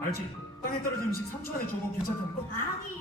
알지? 땅에 떨어진 음식 3초 안에 주고 괜찮다는 거? 아니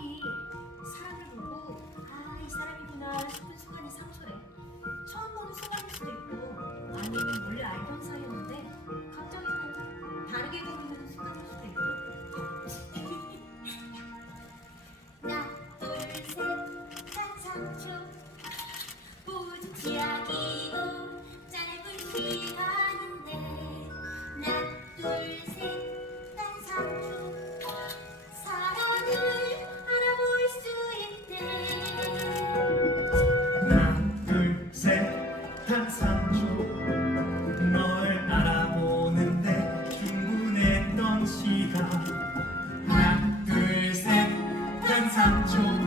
长久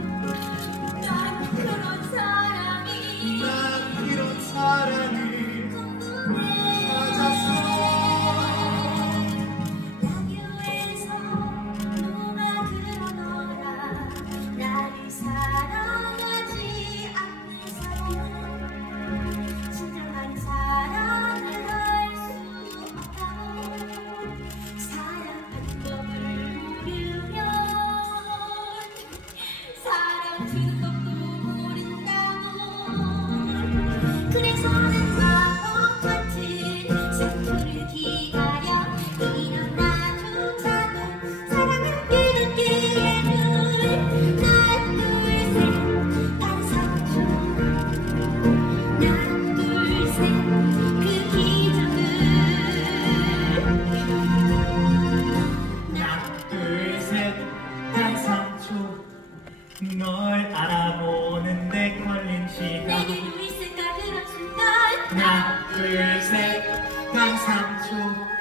down to 널 알아보는 데 걸린 시간. 내게 있을까 그런 순간 하나 둘셋. 3초